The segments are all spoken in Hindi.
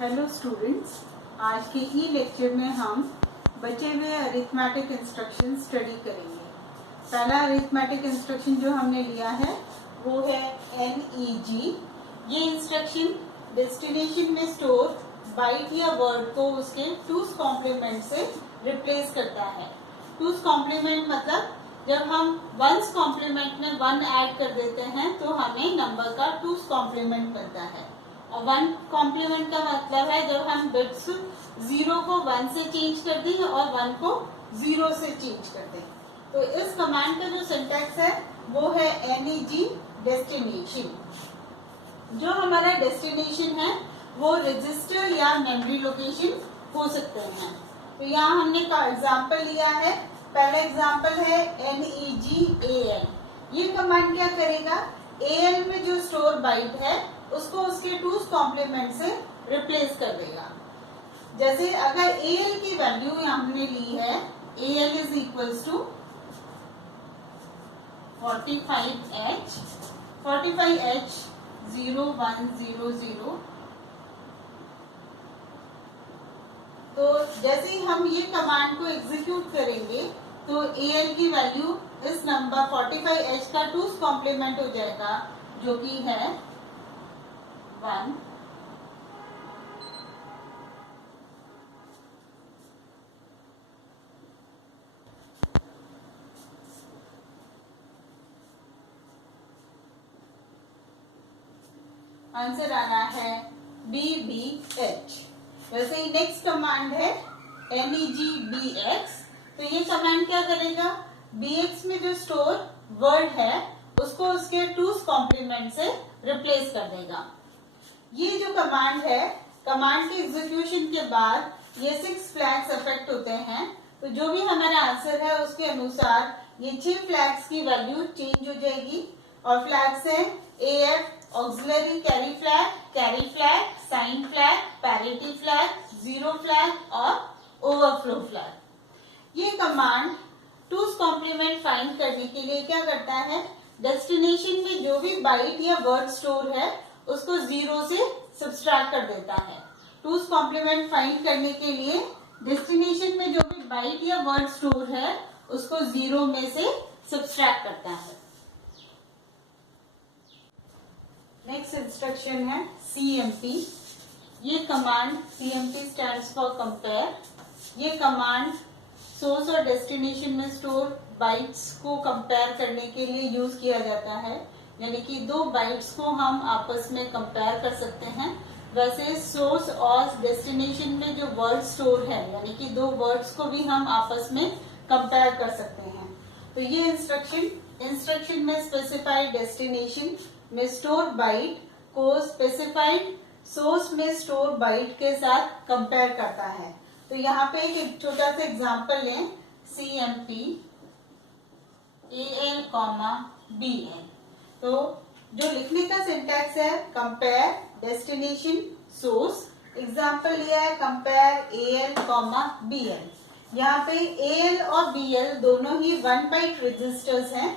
हेलो स्टूडेंट्स, आज के ई लेक्चर में हम बचे हुए अरिथमेटिक इंस्ट्रक्शन स्टडी करेंगे। पहला अरिथमेटिक इंस्ट्रक्शन जो हमने लिया है वो है NEG। ये इंस्ट्रक्शन डेस्टिनेशन में स्टोर बाइट या वर्ड को उसके टूस कॉम्प्लीमेंट से रिप्लेस करता है। टूस कॉम्प्लीमेंट मतलब जब हम वंस कॉम्प्लीमेंट में 1 ऐड कर देते हैं तो हमें नंबर का टूस कॉम्प्लीमेंट बनता है। और 1 कॉम्प्लीमेंट का मतलब है जब हम बिट्स 0 को 1 से चेंज कर दें और 1 को 0 से चेंज कर दें। तो इस कमांड का जो सिंटैक्स है वो है NEG डेस्टिनेशन। जो हमारा डेस्टिनेशन है वो रजिस्टर या मेमोरी लोकेशन हो सकते हैं। तो यहाँ हमने का एग्जाम्पल लिया है। पहला एग्जाम्पल है NEG-AL। ये कमांड क्या करेगा, AL में जो स्टोर बाइट है उसको उसके टूस कॉम्प्लीमेंट से रिप्लेस कर देगा। जैसे अगर AL की वैल्यू हमने ली है, AL is equals to 45H 0100। तो जैसे ही हम ये कमांड को एग्जीक्यूट करेंगे तो AL की वैल्यू इस नंबर 45H का टूस कॉम्प्लीमेंट हो जाएगा जो कि है 1। आंसर आना है BBH। वैसे ही नेक्स्ट कमांड है NEG-BX। तो ये कमांड क्या करेगा, BX में जो स्टोर वर्ड है उसको उसके टूस कॉम्प्लीमेंट से रिप्लेस कर देगा। ये जो कमांड है, कमांड के एग्जीक्यूशन के बाद ये 6 फ्लैग्स अफेक्ट होते हैं। तो जो भी हमारा आंसर है उसके अनुसार ये 6 फ्लैग्स की वैल्यू चेंज हो जाएगी। और फ्लैग्स है AF auxiliary carry flag, sign flag, parity flag, zero flag और ओवरफ्लो फ्लैग। ये कमांड टूस कॉम्प्लीमेंट फाइंड करने के लिए क्या करता है, डेस्टिनेशन में जो भी बाइट या वर्ड स्टोर है उसको 0 से सब्सट्रैक्ट कर देता है। टूस कॉम्प्लीमेंट फाइंड करने के लिए डेस्टिनेशन में जो भी बाइट या वर्ड स्टोर है उसको 0 में से सब्सट्रैक्ट करता है। नेक्स्ट इंस्ट्रक्शन है CMP। ये command CMP stands for compare. ये कमांड सोर्स और डेस्टिनेशन में स्टोर बाइट्स को कंपेयर करने के लिए यूज किया जाता है। यानी कि 2 बाइट्स को हम आपस में कंपेयर कर सकते हैं। वैसे सोर्स और डेस्टिनेशन में जो वर्ड स्टोर है यानी कि 2 वर्ड्स को भी हम आपस में कंपेयर कर सकते हैं। तो ये इंस्ट्रक्शन में स्पेसिफाइड डेस्टिनेशन में स्टोर बाइट को स्पेसिफाइड सोर्स में स्टोर बाइट के साथ कंपेयर करता है। तो यहाँ पे एक छोटा सा एग्जांपल लें, CMP AL, BL। तो जो लिखने का सिंटैक्स है कंपेयर डेस्टिनेशन सोर्स। एग्जांपल लिया है कंपेयर AL, BL। यहाँ पे AL और BL दोनों ही 1 बाइट रजिस्टर्स हैं।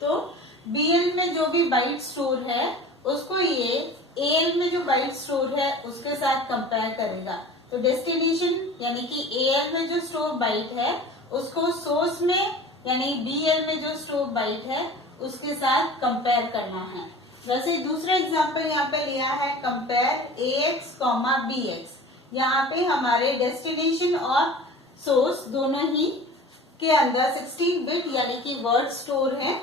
तो BL में जो भी बाइट स्टोर है उसको ये AL में जो बाइट स्टोर है उसके साथ कंपेयर करेगा। तो डेस्टिनेशन यानी कि AL में जो स्टोर बाइट है उसको सोर्स में यानी BL में जो स्टोर बाइट है उसके साथ कंपेयर करना है। वैसे दूसरा एग्जांपल यहाँ पे लिया है कंपेयर AX, BX। यहाँ पे हमारे डेस्टिनेशन और सोर्स दोनों ही के अंदर 16 बिट यानी कि वर्ड स्टोर है।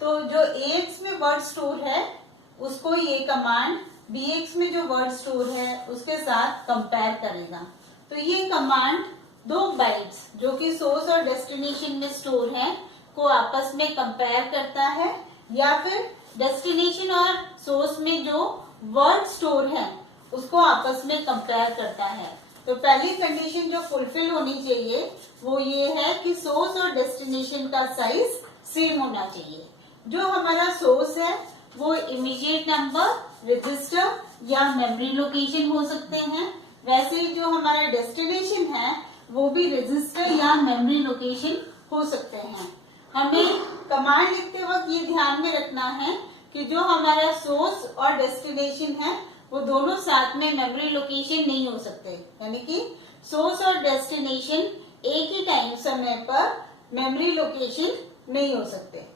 तो जो AX में वर्ड स्टोर है उसको ये कमांड BX में जो वर्ड स्टोर है उसके साथ कंपेयर करेगा। तो ये कमांड 2 बाइट्स जो कि सोर्स और डेस्टिनेशन में स्टोर है को आपस में कंपेयर करता है या फिर डेस्टिनेशन और सोर्स में जो वर्ड स्टोर है उसको आपस में कंपेयर करता है। तो पहली कंडीशन जो फुलफिल होनी चाहिए वो ये है कि सोर्स और डेस्टिनेशन का साइज सेम होना चाहिए। जो हमारा सोर्स है वो इमीडिएट नंबर, रजिस्टर या मेमोरी लोकेशन हो सकते हैं। वैसे ही जो हमारा डेस्टिनेशन है वो भी रजिस्टर या मेमोरी लोकेशन हो सकते हैं। हमें कमांड लिखते वक्त ये ध्यान में रखना है कि जो हमारा सोर्स और डेस्टिनेशन है वो दोनों साथ में मेमोरी लोकेशन नहीं हो सकते, यानी कि सोर्स और डेस्टिनेशन एक ही टाइम समय पर मेमोरी लोकेशन नहीं हो सकते।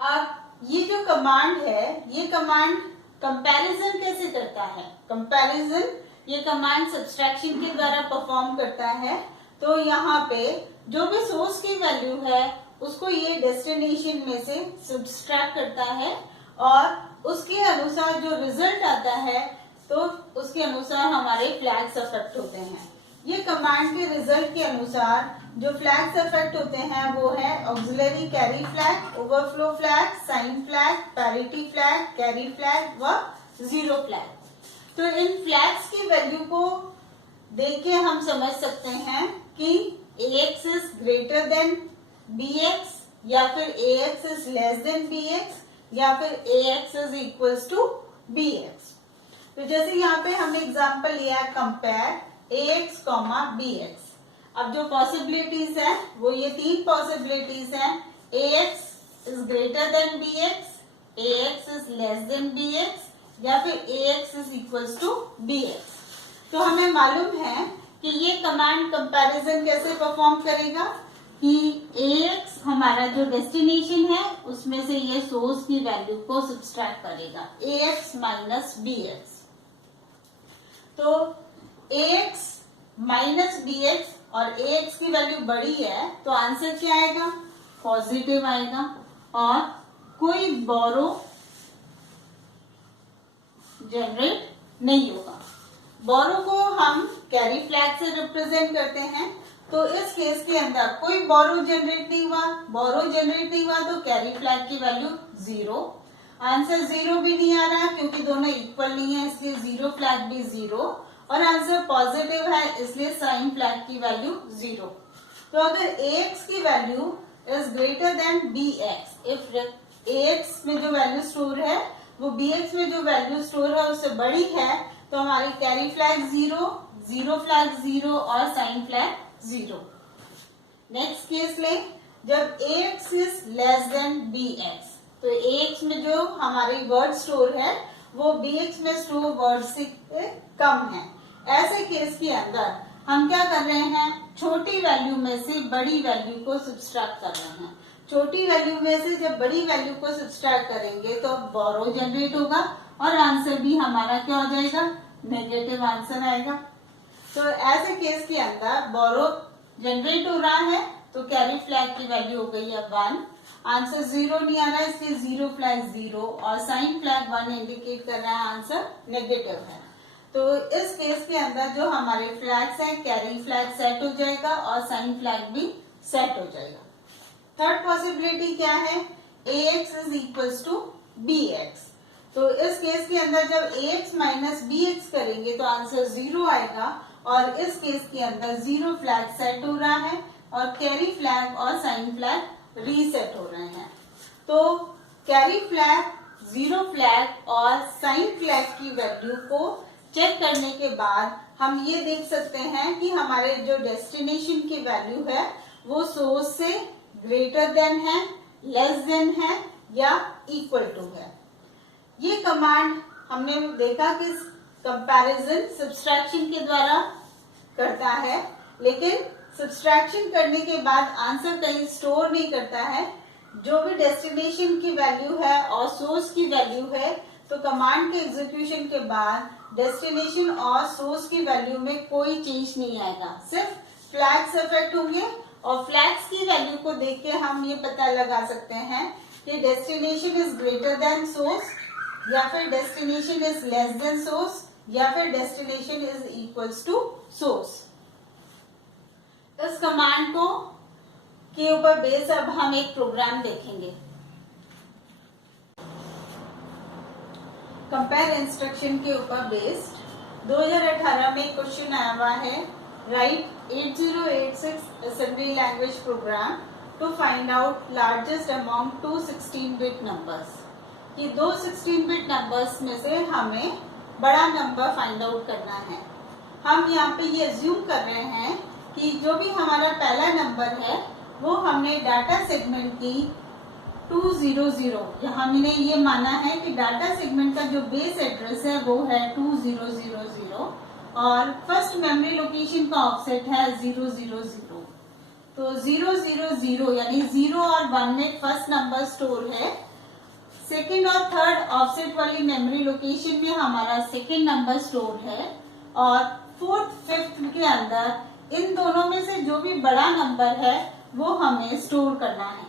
अब ये जो कमांड है, ये कमांड कंपैरिजन कैसे करता है? कंपैरिजन ये कमांड सब्सट्रैक्शन के द्वारा परफॉर्म करता है। तो यहाँ पे जो भी सोर्स की वैल्यू है उसको ये डेस्टिनेशन में से सब्सट्रैक्ट करता है और उसके अनुसार जो रिजल्ट आता है तो उसके अनुसार हमारे फ्लैग्स अफेक्ट होते हैं। ये कमांड के रिजल्ट के अनुसार जो फ्लैग्स अफेक्ट होते हैं वो है auxiliary carry flag, overflow flag, sign flag, parity flag, carry flag व जीरो फ्लैग। तो इन फ्लैग्स की वैल्यू को देख के हम समझ सकते हैं कि AX is greater than BX या फिर AX is less than BX या फिर AX is equals to BX। तो जैसे यहाँ पे हमने एग्जांपल लिया है कंपेयर AX, BX। अब जो पॉसिबिलिटीज है वो ये तीन पॉसिबिलिटीज हैं। AX is greater than BX, AX is less than BX या फिर AX is equals to BX। तो हमें मालूम है कि ये कमांड कंपैरिजन कैसे परफॉर्म करेगा कि AX हमारा जो डेस्टिनेशन है उसमें से ये सोर्स की वैल्यू को सब्सट्रैक्ट करेगा, AX माइनस BX। तो AX माइनस BX और AX की वैल्यू बड़ी है तो आंसर क्या आएगा? पॉजिटिव आएगा और कोई बोरो जनरेट नहीं होगा। बोरो को हम कैरी फ्लैग से रिप्रेजेंट करते हैं। तो इस केस के अंदर कोई बोरो जनरेट नहीं हुआ, बोरो जनरेट नहीं हुआ तो कैरी फ्लैग की वैल्यू 0। आंसर 0 भी नहीं आ रहा है क्योंकि दोनों इक्वल नहीं है, इसलिए जीरो फ्लैग भी 0 और आंसर पॉजिटिव है इसलिए साइन फ्लैग की वैल्यू 0। तो अगर AX की value is greater than BX, if AX में जो वैल्यू स्टोर है वो BX में जो वैल्यू स्टोर है उससे बड़ी है तो हमारी कैरी फ्लैग 0, जीरो फ्लैग 0 और साइन फ्लैग 0। नेक्स्ट केस ले, जब AX is less than BX, तो AX में जो हमारी वर्ड स्टोर है वो BX में स्टोर वर्ड से कम है। ऐसे केस के अंदर हम क्या कर रहे हैं? छोटी वैल्यू में से बड़ी वैल्यू को सब्सट्रैक्ट कर रहे हैं। छोटी वैल्यू में से जब बड़ी वैल्यू को सब्सट्रैक्ट करेंगे तो बोरो जनरेट होगा और आंसर भी हमारा क्या हो जाएगा? नेगेटिव आंसर आएगा। तो ऐसे केस के अंदर बोरो जनरेट हो रहा है तो कैरी फ्लैग की वैल्यू हो गई है 1। आंसर 0 नहीं आ रहा है इसलिए जीरो फ्लैग 0 और साइन फ्लैग 1 इंडिकेट कर रहा है आंसर नेगेटिव है। तो इस केस के अंदर जो हमारे फ्लैग्स हैं, कैरी फ्लैग सेट हो जाएगा और साइन फ्लैग भी सेट हो जाएगा। थर्ड पॉसिबिलिटी क्या है? AX is equals to BX। तो इस केस के अंदर जब AX माइनस BX करेंगे तो आंसर 0 आएगा और इस केस के अंदर जीरो फ्लैग सेट हो रहा है और कैरी फ्लैग और साइन फ्लैग रीसेट हो रहे हैं। तो कैरी फ्लैग, जीरो फ्लैग और साइन फ्लैग की वैल्यू को चेक करने के बाद हम ये देख सकते हैं कि हमारे जो डेस्टिनेशन की वैल्यू है वो सोर्स से ग्रेटर देन है, लेस देन है या इक्वल टू है। ये कमांड हमने देखा कि कंपैरिजन सब्सट्रैक्शन के द्वारा करता है, लेकिन सब्सट्रैक्शन करने के बाद आंसर कहीं स्टोर नहीं करता है। जो भी डेस्टिनेशन की वैल्यू है और सोर्स की वैल्यू है तो कमांड के एग्जीक्यूशन के बाद डेस्टिनेशन और सोर्स की वैल्यू में कोई चेंज नहीं आएगा, सिर्फ फ्लैग्स अफेक्ट होंगे और फ्लैग्स की वैल्यू को देख के हम ये पता लगा सकते हैं कि destination is greater than source या फिर destination is less than source या फिर destination is equals to source. इस कमांड को के ऊपर बेस अब हम एक प्रोग्राम देखेंगे। कंपेयर इंस्ट्रक्शन के ऊपर बेस्ड 2018 में क्वेश्चन आया हुआ है, write 8086 assembly language program to find out largest among two 16-बिट नंबर्स। ये दो 16-बिट नंबर्स में से हमें बड़ा नंबर फाइंड आउट करना है। हम यहाँ पे ये अज्यूम कर रहे हैं कि जो भी हमारा पहला नंबर है वो हमने डाटा सेगमेंट की 200, हमने ये माना है कि डाटा सेगमेंट का जो बेस एड्रेस है वो है 2000 और फर्स्ट मेमोरी लोकेशन का ऑफसेट है 000। तो 000 यानी 0 और 1 में फर्स्ट नंबर स्टोर है, सेकेंड और थर्ड ऑफसेट वाली मेमोरी लोकेशन में हमारा सेकेंड नंबर स्टोर है और फोर्थ फिफ्थ के अंदर इन दोनों में से जो भी बड़ा नंबर है वो हमें स्टोर करना है।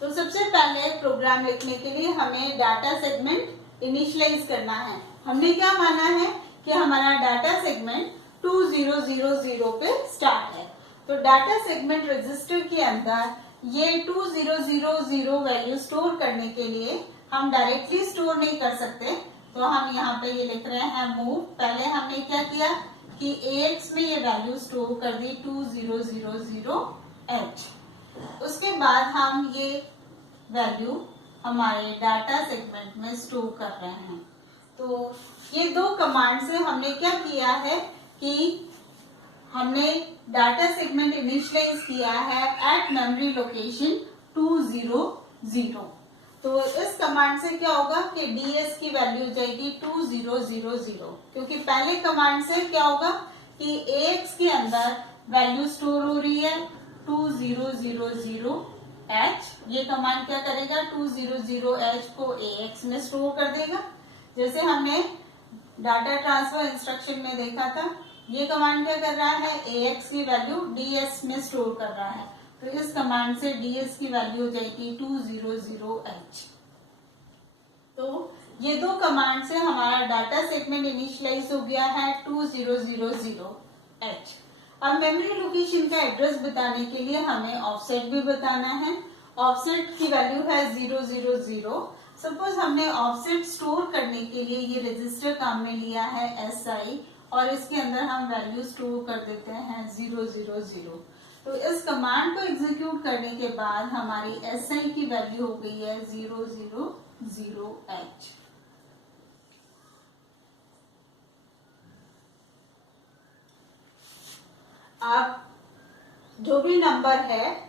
तो सबसे पहले प्रोग्राम लिखने के लिए हमें डाटा सेगमेंट इनिशियलाइज करना है। हमने क्या माना है कि हमारा डाटा सेगमेंट 2000 पे स्टार्ट है, तो डाटा सेगमेंट रजिस्टर के अंदर ये 2000 वैल्यू स्टोर करने के लिए हम डायरेक्टली स्टोर नहीं कर सकते, तो हम यहाँ पे ये लिख रहे हैं मूव। पहले हमने क्या किया कि AX में ये वैल्यू स्टोर कर दी 2000H। उसके बाद हम ये वैल्यू हमारे डाटा सेगमेंट में स्टोर कर रहे हैं। तो ये दो कमांड से हमने क्या किया है कि हमने डाटा सेगमेंट इनिशियलाइज किया है एट मेमोरी लोकेशन 200। तो इस कमांड से क्या होगा कि DS की वैल्यू हो जाएगी 2000, क्योंकि पहले कमांड से क्या होगा कि AX के अंदर वैल्यू स्टोर हो रही है 2000H। ये कमांड क्या करेगा 200H को AX में स्टोर कर देगा, जैसे हमने डाटा ट्रांसफर इंस्ट्रक्शन में देखा था। ये कमांड क्या कर रहा है AX की वैल्यू DS में स्टोर कर रहा है, तो इस कमांड से DS की वैल्यू हो जाएगी 200H। तो ये दो कमांड से हमारा डाटा सेगमेंट इनिशियलाइज हो गया है 2000H। अब मेमोरी लोकेशन का एड्रेस बताने के लिए हमें ऑफसेट भी बताना है। ऑफसेट की वैल्यू है 000। सपोज हमने ऑफसेट स्टोर करने के लिए ये रजिस्टर काम में लिया है SI और इसके अंदर हम वैल्यू स्टोर कर देते हैं 000। तो इस कमांड को एग्जीक्यूट करने के बाद हमारी SI की वैल्यू हो गई है 000H। अब जो भी नंबर है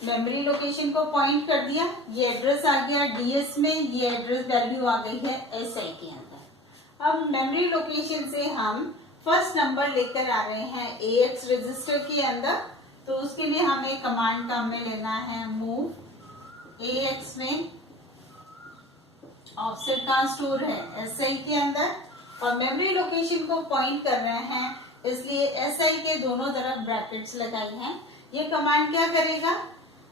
मेमोरी लोकेशन को पॉइंट कर दिया, ये एड्रेस आ गया DS में, ये एड्रेस वैल्यू आ गई है SI के अंदर। अब मेमोरी लोकेशन से हम फर्स्ट नंबर लेकर आ रहे हैं AX रजिस्टर के अंदर, तो उसके लिए हमें कमांड काम में लेना है मूव। AX में ऑफसेट का स्टोर है SI के अंदर और मेमोरी लोकेशन को पॉइंट कर रहे हैं, इसलिए SI के दोनों तरफ ब्रैकेट्स लगाई हैं। ये कमांड क्या करेगा,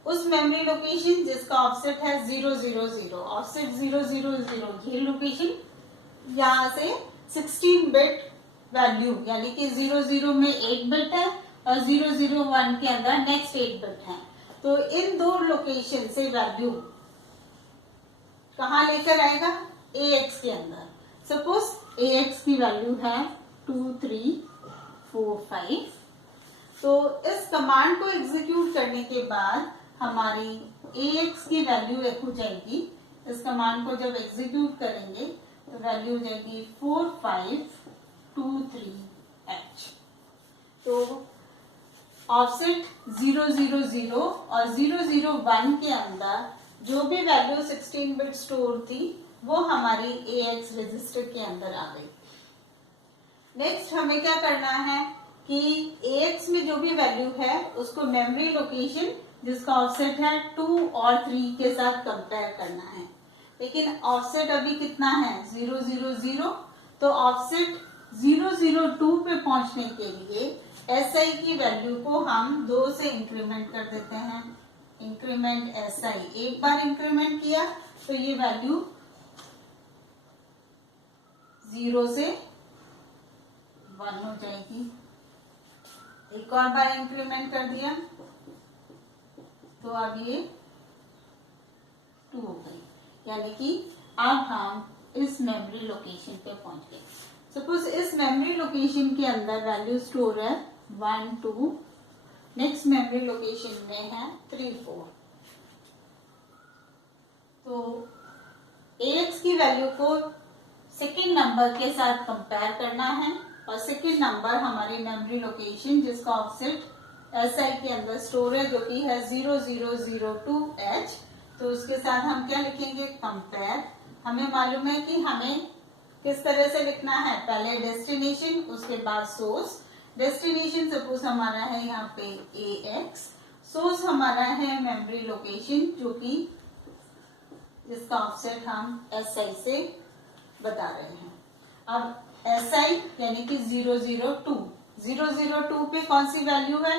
उस मेमोरी लोकेशन जिसका ऑफसेट है 000, ऑफसेट 000, ये लोकेशन यहाँ से 16 बिट वैल्यू यानी कि 00 में 8 बिट है और 001 के अंदर नेक्स्ट 8 बिट है, तो इन दो लोकेशन से वैल्यू कहाँ लेकर आएगा AX के अंदर। सपोज AX की वैल्यू है 2345, तो इस कमांड को एग्जीक्यूट करने के बाद हमारी AX की वैल्यू हो जाएगी, इस कमांड को जब एग्जीक्यूट करेंगे तो वैल्यू हो जाएगी 4523H। तो ऑफसेट 000 और 001 के अंदर जो भी वैल्यू 16 बिट स्टोर थी वो हमारी AX रजिस्टर के अंदर आ गई। नेक्स्ट हमें क्या करना है कि AX में जो भी वैल्यू है उसको मेमोरी लोकेशन जिसका ऑफसेट है 2 और 3 के साथ कंपेयर करना है, लेकिन ऑफसेट अभी कितना है 000, तो ऑफसेट 002 पे पहुंचने के लिए SI की वैल्यू को हम 2 से इंक्रीमेंट कर देते हैं। इंक्रीमेंट SI, एक बार इंक्रीमेंट किया तो ये वैल्यू 0 से 1 हो जाएगी। एक और बार इंक्रीमेंट कर दिया तो अब ये 2 हो गई, यानी कि अब हम इस मेमोरी लोकेशन पे पहुंच गए। सपोज इस मेमोरी लोकेशन के अंदर वैल्यू स्टोर है 1 2, नेक्स्ट मेमोरी लोकेशन में है 3 4। तो AX की वैल्यू को सेकेंड नंबर के साथ कंपेयर करना है और सेकेंड नंबर हमारी मेमोरी लोकेशन जिसका ऑफसेट SI के अंदर स्टोर है जो कि है 0002H। तो उसके साथ हम क्या लिखेंगे, कंपेयर। हमें मालूम है कि हमें किस तरह से लिखना है, पहले डेस्टिनेशन उसके बाद सोर्स। डेस्टिनेशन सपोज हमारा है यहाँ पे AX, सोर्स हमारा है मेमोरी लोकेशन जो कि इसका ऑफसेट हम SI से बता रहे हैं। अब SI यानी कि 002 पे कौन सी वैल्यू है,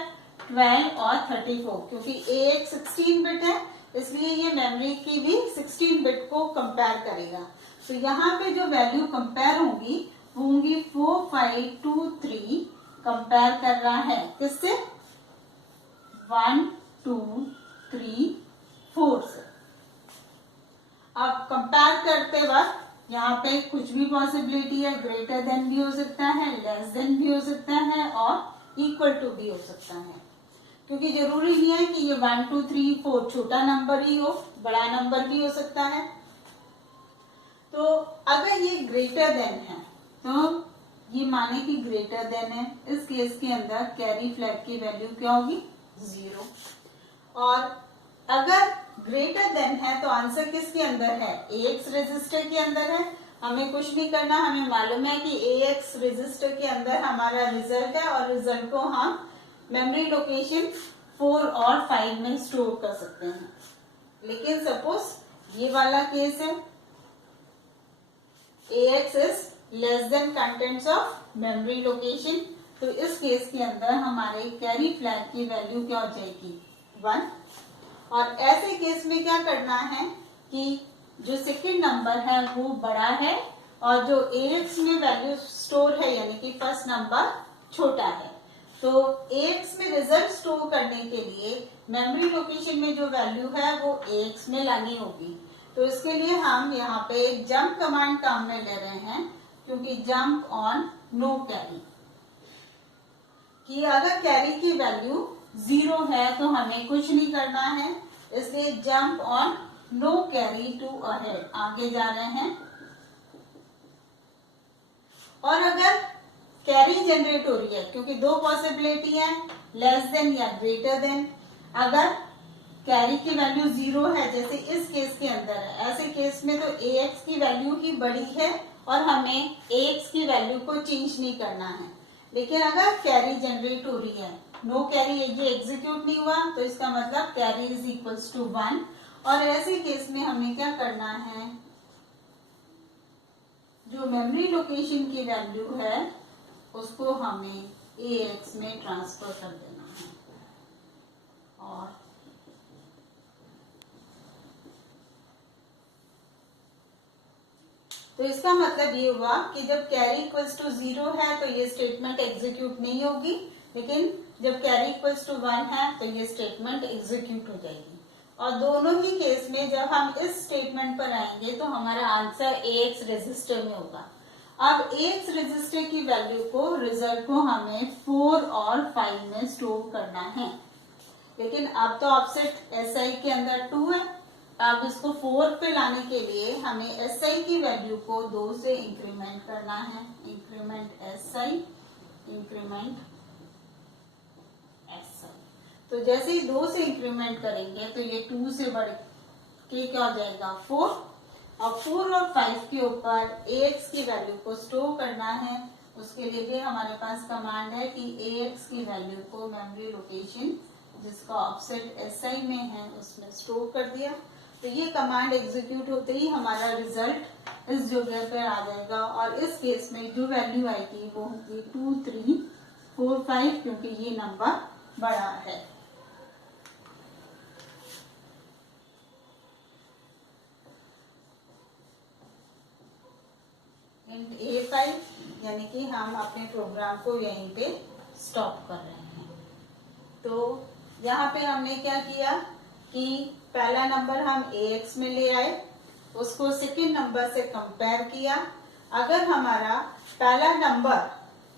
12 और 34, क्योंकि AX 16 बिट है इसलिए ये मेमोरी की भी 16 बिट को कंपेयर करेगा। तो यहाँ पे जो वैल्यू कंपेयर होंगी वो होंगी 4523, कंपेयर कर रहा है किससे, 1 2 3 4 से। अब कंपेयर करते वक्त यहाँ पे कुछ भी पॉसिबिलिटी है, ग्रेटर देन भी हो सकता है, लेस देन भी हो सकता है और इक्वल टू भी हो सकता है, क्योंकि जरूरी नहीं है कि ये 1 2 3 4 छोटा नंबर ही हो, बड़ा नंबर भी हो सकता है। तो अगर ये ग्रेटर देन है तो ये माने कि ग्रेटर देन है, इस केस के अंदर कैरी फ्लैग की वैल्यू क्या होगी, 0। और अगर ग्रेटर देन है तो आंसर किसके अंदर है, AX रजिस्टर के अंदर है। हमें कुछ नहीं करना, हमें मालूम है कि AX रजिस्टर के अंदर हमारा रिजल्ट है और रिजल्ट को हम मेमोरी लोकेशन 4 और 5 में स्टोर कर सकते हैं। लेकिन सपोज ये वाला केस है, AX is less then contents of memory location, तो इस केस के अंदर हमारे कैरी फ्लैग की वैल्यू क्या हो जाएगी, 1। और ऐसे केस में क्या करना है कि जो सेकंड नंबर है वो बड़ा है और जो AX में वैल्यू स्टोर है यानी कि फर्स्ट नंबर छोटा है। तो AX में रिजल्ट स्टोर करने के लिए मेमोरी लोकेशन में जो वैल्यू है वो AX में लानी होगी। तो इसके लिए हम यहाँ पे एक जंप कमांड काम में ले रहे हैं, क्योंकि जंप ऑन नो कैरी, कि अगर कैरी की वैल्यू 0 है तो हमें कुछ नहीं करना है, इसलिए jump on no carry to ahead, आगे जा रहे हैं। और अगर कैरी जनरेट हो रही है, क्योंकि दो पॉसिबिलिटी है, लेस देन या ग्रेटर देन। अगर कैरी की वैल्यू 0 है जैसे इस केस के अंदर है, ऐसे केस में तो AX की वैल्यू ही बड़ी है और हमें AX की वैल्यू को चेंज नहीं करना है। लेकिन अगर कैरी जनरेट हो रही है, नो कैरी ये एग्जीक्यूट नहीं हुआ, तो इसका मतलब कैरी इज इक्वल्स टू 1। और ऐसे केस में हमें क्या करना है, जो मेमोरी लोकेशन की वैल्यू है उसको हमें AX में ट्रांसफर कर देना है। और तो इसका मतलब ये हुआ कि जब कैरी इक्वल्स टू 0 है तो ये स्टेटमेंट एग्जीक्यूट नहीं होगी, लेकिन जब कैरी इक्वल्स टू 1 है तो ये स्टेटमेंट एग्जीक्यूट हो जाएगी। और दोनों ही केस में जब हम इस स्टेटमेंट पर आएंगे तो हमारा आंसर AX रजिस्टर में होगा। अब AX रजिस्टर की वैल्यू को, रिजल्ट को हमें 4 और 5 में स्टोर करना है। लेकिन अब तो ऑफसेट SI के अंदर 2 है, अब इसको 4 पे लाने के लिए हमें SI की वैल्यू को 2 से इंक्रीमेंट करना है। Increment SI, increment SI। तो जैसे ही 2 से इंक्रीमेंट करेंगे तो ये 2 से बढ़ के क्या हो जाएगा, 4। और 4 और 5 के ऊपर AX की वैल्यू को स्टोर करना है। उसके लिए भी हमारे पास कमांड है कि AX की वैल्यू को मेमोरी लोकेशन जिसका ऑफसेट SI में है उसमें स्टोर कर दिया। तो ये कमांड एग्जीक्यूट होते ही हमारा रिजल्ट इस जगह पे आ जाएगा और इस केस में जो वैल्यू आएगी वो होगी 2 3 4 5, क्योंकि ये नंबर बड़ा है। A5 यानी कि हम अपने प्रोग्राम को यहीं पे स्टॉप कर रहे हैं। तो यहाँ पे हमने क्या किया कि पहला नंबर हम AX में ले आए, उसको सेकंड नंबर से कंपेयर किया। अगर हमारा पहला नंबर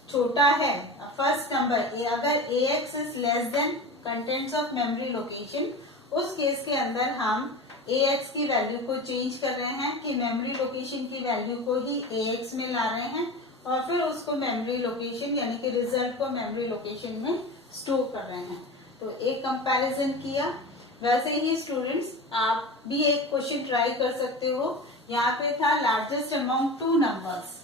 छोटा है, फर्स्ट नंबर अगर AX is less then contents of memory location, उस केस के अंदर हम AX की वैल्यू को चेंज कर रहे हैं कि मेमोरी लोकेशन की वैल्यू को ही AX में ला रहे हैं और फिर उसको मेमोरी लोकेशन यानी कि रिजल्ट को मेमोरी लोकेशन में स्टोर कर रहे हैं। तो एक कंपैरिजन किया। वैसे ही स्टूडेंट्स आप भी एक क्वेश्चन ट्राई कर सकते हो। यहाँ पे था largest among two numbers,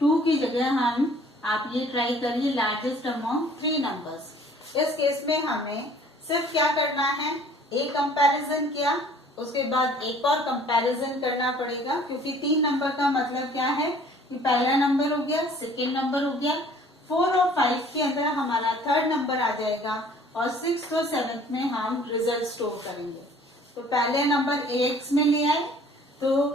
two की जगह आप ये ट्राई करिए लार्जेस्ट अमॉन्ग थ्री नंबर्स। इस केस में हमें सिर्फ क्या करना है, एक कंपैरिजन किया, उसके बाद एक और कंपैरिजन करना पड़ेगा, क्योंकि 3 नंबर का मतलब क्या है कि पहला नंबर हो गया, सेकेंड नंबर हो गया, 4 और 5 के अंदर हमारा थर्ड नंबर आ जाएगा और 6th और 7th में हम रिजल्ट स्टोर करेंगे। तो पहले नंबर AX में ले आए, तो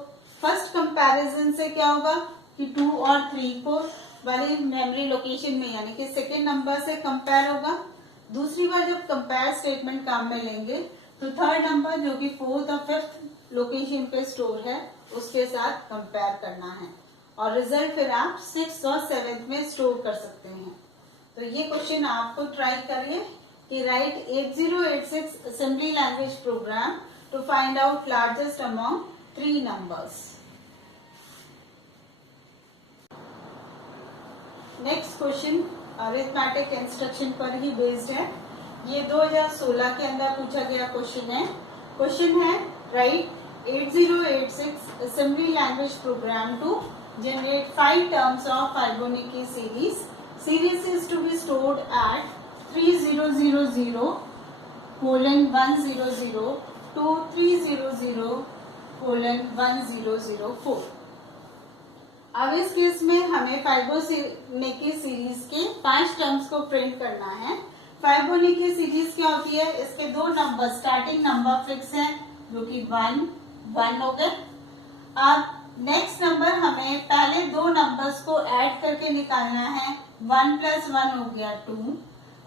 फर्स्ट कंपैरिजन से क्या होगा कि 2 और 3 को वाली मेमोरी लोकेशन में यानी कि सेकेंड नंबर से कंपेयर होगा। दूसरी बार जब कंपेयर स्टेटमेंट काम में लेंगे तो थर्ड नंबर जो कि 4th और 5th लोकेशन पे स्टोर है उसके साथ कंपेयर करना है और रिजल्ट फिर आप 6th और 7th में स्टोर कर सकते हैं। तो ये क्वेश्चन आपको ट्राई करिए कि write 8086 assembly language program to find out largest among 3 numbers. Next question arithmetic instruction पर ही बेस्ड है। ये 2016 के अंदर पूछा गया क्वेश्चन है। क्वेश्चन है write 8086 assembly language program to generate 5 terms of Fibonacci series. Series is to be stored at 3000 colon 100 to 300 colon 1004। अब इस केस में हमें फाइबोनेकी सीरीज के 5 टर्म्स को प्रिंट करना है। फाइबोनेकी सीरीज क्या होती है, इसके 2 नंबर स्टार्टिंग नंबर फिक्स है जो कि 1 हो गए। अब नेक्स्ट नंबर हमें पहले 2 नंबर्स को ऐड करके निकालना है, 1 + 1 हो गया 2।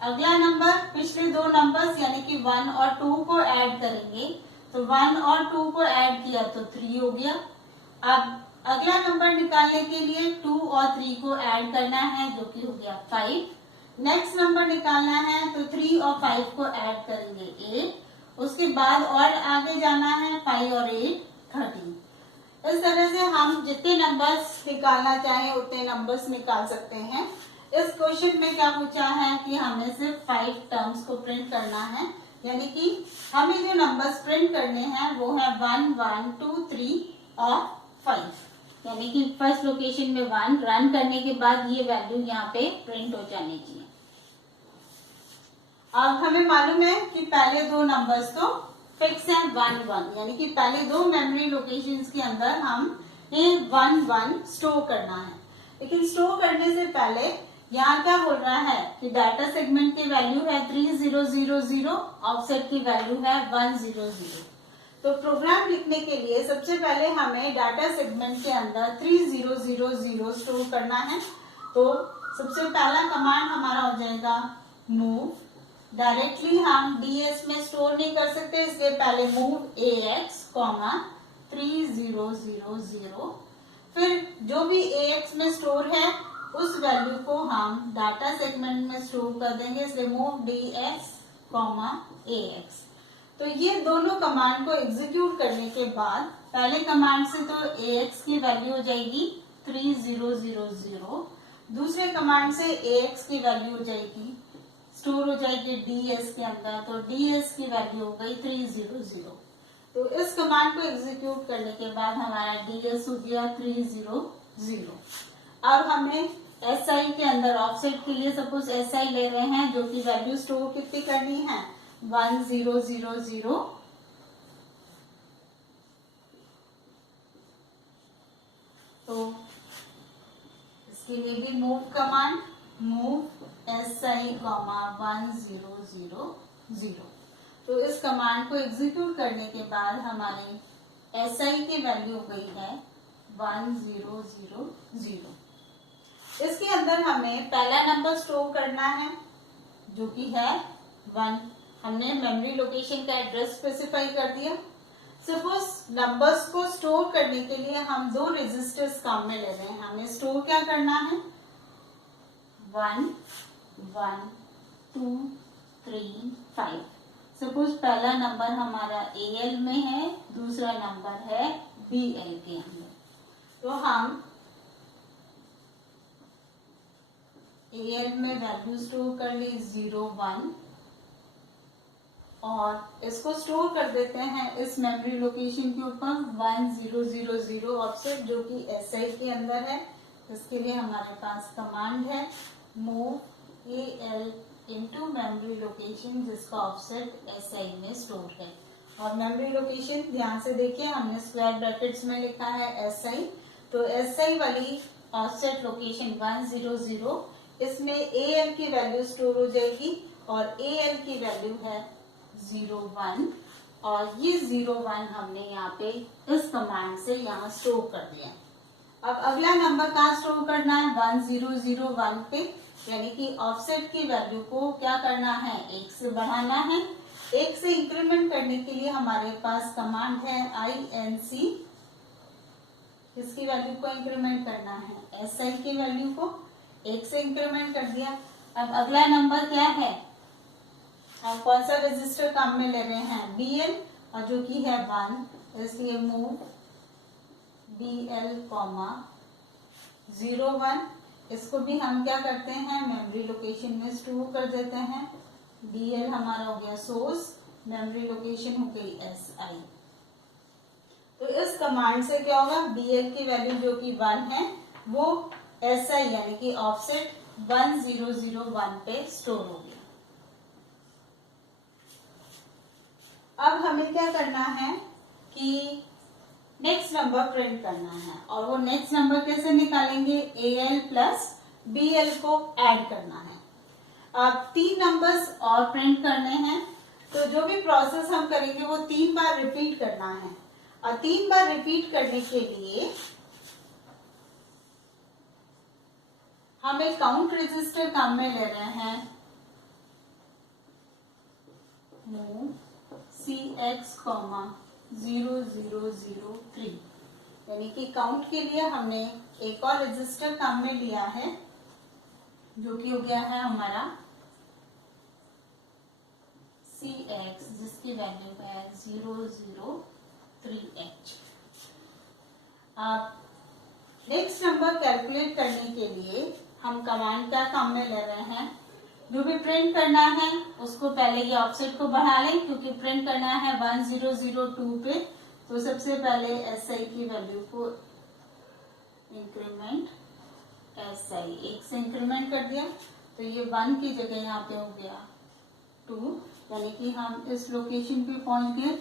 अगला नंबर पिछले 2 नंबर्स यानी कि 1 और 2 को ऐड करेंगे, तो 1 और 2 को ऐड किया तो 3 हो गया। अब अगला नंबर निकालने के लिए 2 और 3 को ऐड करना है जो कि हो गया 5। नेक्स्ट नंबर निकालना है तो 3 और 5 को ऐड करेंगे 8। उसके बाद और आगे जाना है 5 और 8 13। इस तरह से हम जितने नंबर्स निकालना चाहें उतने नंबर्स निकाल सकते हैं। इस क्वेश्चन में क्या पूछा है कि हमें सिर्फ 5 टर्म्स को प्रिंट करना है, यानी कि हमें जो नंबर्स प्रिंट करने हैं वो है 1 1 2 3 और 5, यानी कि फर्स्ट लोकेशन में 1 रन करने के बाद ये वैल्यू यहाँ पे प्रिंट हो जानी चाहिए। अब हमें मालूम है कि पहले 2 नंबर्स तो फिक्स है 1 1, यानी कि पहले 2 मेमोरी लोकेशंस के अंदर हम ये 1 1 स्टोर करना है। लेकिन स्टोर करने से पहले यहाँ क्या बोल रहा है कि डाटा सेगमेंट की वैल्यू है 3000, ऑफसेट की वैल्यू है 100। तो प्रोग्राम लिखने के लिए सबसे पहले हमें डाटा सेगमेंट के अंदर 3000 स्टोर करना है। तो सबसे पहला कमांड हमारा हो जाएगा मूव। डायरेक्टली हम DS में स्टोर नहीं कर सकते, इसलिए पहले मूव AX, 3000। फिर जो भी AX में स्टोर है उस वैल्यू को हम डाटा सेगमेंट में स्टोर कर देंगे, इसलिए मूव DX, AX। तो ये दोनों कमांड को एग्जीक्यूट करने के बाद पहले कमांड से तो AX की वैल्यू हो जाएगी 3000, दूसरे कमांड से AX की वैल्यू हो जाएगी स्टोर हो जाएगी DS के अंदर, तो DS की वैल्यू हो गई 300। तो इस कमांड को एग्जीक्यूट करने के बाद हमारा DS हो गया 300। अब हमें SI के अंदर ऑफसेट के लिए सपोज SI ले रहे हैं जो कि वैल्यू स्टोर कितनी करनी है 1000। तो इसके लिए भी मूव कमांड, मूव SI, 1000। तो इस कमांड को एग्जीक्यूट करने के बाद हमारी SI की वैल्यू हो गई है 1000। इसके अंदर हमें पहला नंबर स्टोर करना है जो कि है 1। हमने मेमोरी लोकेशन का एड्रेस स्पेसिफाई कर दिया। सपोज नंबर्स को स्टोर करने के लिए हम 2 रजिस्टर्स काम में ले रहे हैं। हमें स्टोर क्या करना है 1 1 2 3 5। सपोज पहला नंबर हमारा AL में है, दूसरा नंबर है BL के अंदर। तो हम AL में वैल्यू स्टोर कर ली 0 1 और इसको स्टोर कर देते हैं इस मेमोरी लोकेशन के ऊपर 1000 ऑफसेट जो कि SI के अंदर है। इसके लिए हमारे पास कमांड है move AL into memory location जिसका ऑफसेट SI में स्टोर है। और मेमोरी लोकेशन ध्यान से देखिए, हमने स्क्वायर ब्रैकेट्स में लिखा है SI, तो SI वाली ऑफसेट लोकेशन 100 इसमें AL की वैल्यू स्टोर हो जाएगी और AL की वैल्यू है 01 और ये 01 हमने यहाँ पे इस कमांड से यहाँ स्टोर कर दिया। अब अगला नंबर कहाँ स्टोर करना है 1001 पे, यानी कि ऑफसेट की वैल्यू को क्या करना है 1 से बढ़ाना है। 1 से इंक्रीमेंट करने के लिए हमारे पास कमांड है INC, इसकी वैल्यू को इंक्रीमेंट करना है SI की वैल्यू को 1 से इंक्रीमेंट कर दिया। अब अगला नंबर क्या है, हम कौन सा रजिस्टर काम में ले रहे हैं BL और जो कि है 1, इसलिए मूव BL 01, इसको भी हम क्या करते हैं मेमोरी लोकेशन में स्टोर कर देते हैं। BL हमारा हो गया सोर्स, मेमोरी लोकेशन हो गई SI। तो इस कमांड से क्या होगा BL की वैल्यू जो कि 1 है वो SI यानी कि ऑफसेट 1001 पे स्टोर हो गया। अब हमें क्या करना है कि नेक्स्ट नंबर प्रिंट करना है और वो नेक्स्ट नंबर कैसे निकालेंगे AL प्लस BL को ऐड करना है। अब 3 नंबर्स और प्रिंट करने हैं, तो जो भी प्रोसेस हम करेंगे वो 3 बार रिपीट करना है और 3 बार रिपीट करने के लिए हम एक काउंट रजिस्टर काम में ले रहे हैं मूव CX 0003, यानी कि काउंट के लिए हमने एक और रजिस्टर काम में लिया है जो कि हो गया है हमारा CX जिसकी वैल्यू है 003H। अब नेक्स्ट नंबर कैलकुलेट करने के लिए हम कमांड का काम में ले रहे हैं, जो भी प्रिंट करना है उसको पहले ये ऑफसेट को बढ़ा लें क्योंकि प्रिंट करना है 1002 पे, तो सबसे पहले SI की वैल्यू को इंक्रीमेंट SI 1 से इंक्रीमेंट कर दिया, तो ये 1 की जगह यहाँ पे हो गया 2, यानी कि हम इस लोकेशन पे पहुंच गए।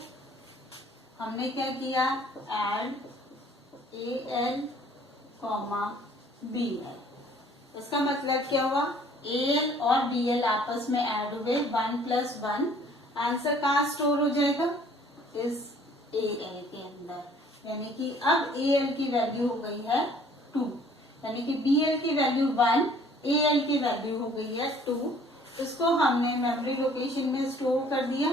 हमने क्या किया ऐड AL BL, इसका मतलब क्या हुआ AL और BL आपस में ऐड हुए 1 + 1, आंसर कहाँ स्टोर हो जाएगा इस AL के अंदर, यानी कि अब AL की वैल्यू हो गई है 2, यानी कि BL की वैल्यू 1 AL की वैल्यू हो गई है 2। इसको हमने मेमोरी लोकेशन में स्टोर कर दिया,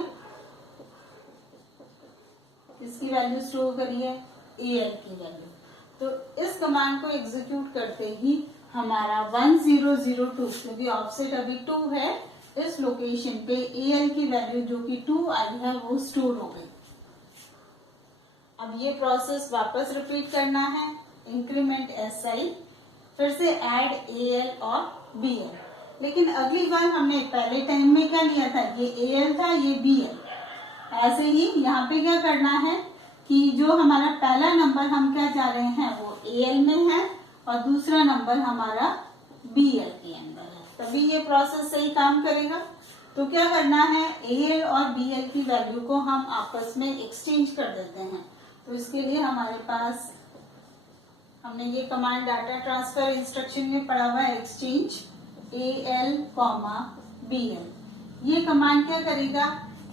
इसकी वैल्यू स्टोर करी है AL की वैल्यू। तो इस कमांड को एग्जीक्यूट करते ही हमारा 1002 क्योंकि ऑफसेट अभी 2 है, इस लोकेशन पे AL की वैल्यू जो कि 2 आई है वो स्टोर हो गई। अब ये प्रोसेस वापस रिपीट करना है, इंक्रीमेंट SI, फिर से ऐड AL और BL, लेकिन अगली बार हमने पहले टाइम में क्या लिया था ये AL था ये BL, ऐसे ही यहाँ पे क्या करना है कि जो हमारा पहला नंबर हम क्या जा रहे हैं वो AL में है और दूसरा नंबर हमारा BL के अंदर है, तभी ये प्रोसेस सही काम करेगा। तो क्या करना है AL और BL की वैल्यू को हम आपस में एक्सचेंज कर देते हैं, तो इसके लिए हमारे पास हमने ये कमांड डाटा ट्रांसफर इंस्ट्रक्शन में पढ़ा हुआ है एक्सचेंज AL, BL। ये कमांड क्या करेगा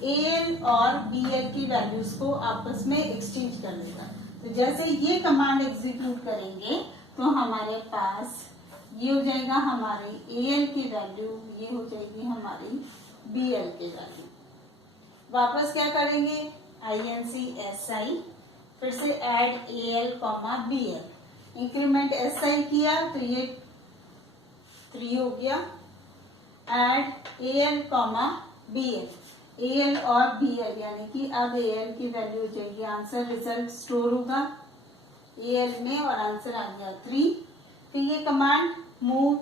AL और BL की वैल्यूज को आपस में एक्सचेंज कर देगा। तो जैसे ये कमांड एग्जीक्यूट करेंगे तो हमारे पास ये हो जाएगा हमारी AL की वैल्यू, ये हो जाएगी हमारी BL की वैल्यू। वापस क्या करेंगे INC SI, फिर से add AL, BL, increment SI किया तो ये 3 हो गया, ऐड AL, BL, AL और BL यानी कि अब AL की वैल्यू हो जाएगी, आंसर रिजल्ट स्टोर होगा AL में और आंसर आ गया 3। फिर ये कमांड मूव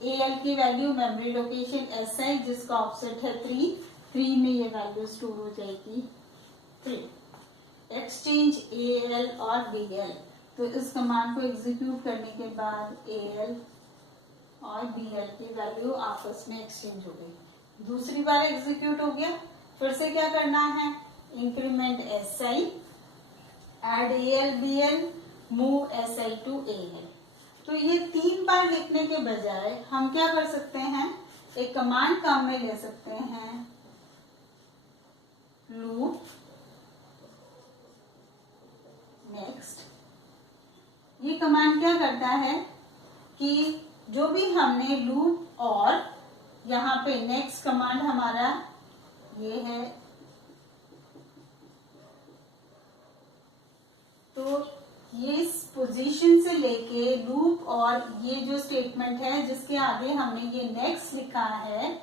AL की वैल्यू मेमोरी लोकेशन SI जिसका ऑफसेट है 3 में ये वैल्यू स्टोर हो जाएगी 3। एक्सचेंज AL और BL, तो इस कमांड को एग्जीक्यूट करने के बाद AL और BL की वैल्यू आपस में एक्सचेंज हो गई। दूसरी बार एग्जीक्यूट हो गया, फिर से क्या करना है, increment SI, add AL BL, move SI to AL। तो ये 3 बार लिखने के बजाय हम क्या कर सकते हैं, एक कमांड काम में ले सकते हैं, लूप नेक्स्ट। ये कमांड क्या करता है कि जो भी हमने लूप और यहाँ पे नेक्स्ट कमांड हमारा ये है, तो ये इस पोजीशन से लेके लूप और ये जो स्टेटमेंट है जिसके आगे हमने ये नेक्स्ट लिखा है,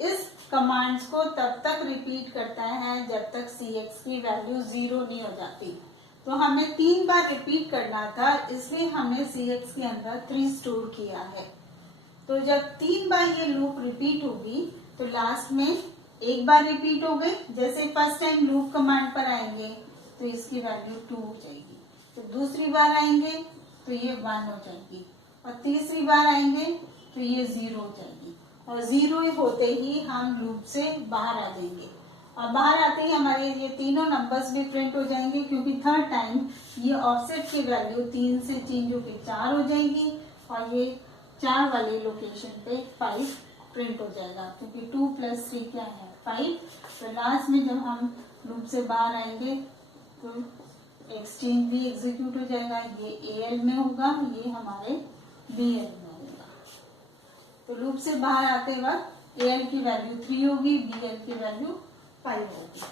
इस कमांड्स को तब तक रिपीट करता है जब तक CX की वैल्यू 0 नहीं हो जाती। तो हमें 3 बार रिपीट करना था, इसलिए हमने CX के अंदर 3 स्टोर किया है। तो जब 3 बार ये लूप रिपीट होगी तो लास्ट में एक बार रिपीट हो गई, जैसे फर्स्ट टाइम लूप कमांड पर आएंगे तो इसकी वैल्यू 2 हो जाएगी, तो दूसरी बार आएंगे तो ये 1 हो जाएगी, और तीसरी बार आएंगे तो ये 0 हो जाएगी, और 0 होते ही हम लूप से बाहर आ जाएंगे, और बाहर आते ही हमारे ये तीनों नंबर्स भी प्रिंट हो जाएंगे, क्योंकि थर्ड टाइम ये ऑफसेट की वैल्यू 3 से चेंज होकर 4 हो जाएगी, और ये 4 वाले लोकेशन पे 5 प्रिंट हो जाएगा, क्योंकि 2 + 3 क्या है 5। तो लास्ट में जब हम लूप से बाहर आएंगे तो एक्सचेंज भी एग्जीक्यूट हो जाएगा, ये AL में होगा, ये हमारे BL में होगा। तो लूप से बाहर आते वक्त AL की वैल्यू 3 होगी, BL की वैल्यू 5 होगी।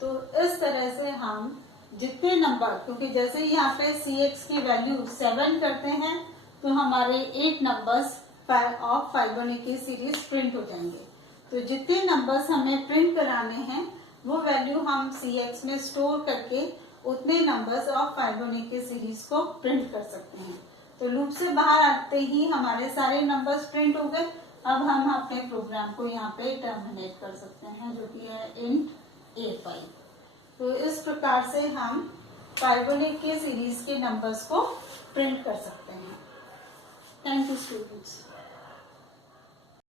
तो इस तरह से हम जितने नंबर, क्योंकि जैसे यहाँ पे CX की वैल्यू 7 करते हैं तो हमारे 8 नंबर्स ऑफ फाइबोनाची सीरीज प्रिंट हो जाएंगे। तो जितने नंबर्स हमें प्रिंट कराने हैं वो वैल्यू हम CX में स्टोर करके उतने नंबर्स ऑफ फाइबोनाची सीरीज को प्रिंट कर सकते हैं। तो लूप से बाहर आते ही हमारे सारे नंबर्स प्रिंट हो गए। अब हम अपने प्रोग्राम को यहाँ पे टर्मिनेट कर सकते हैं, जो कि है int A5। तो इस प्रकार से हम फाइबोनाची सीरीज के नंबर्स को प्रिंट कर सकते हैं। Thank you students.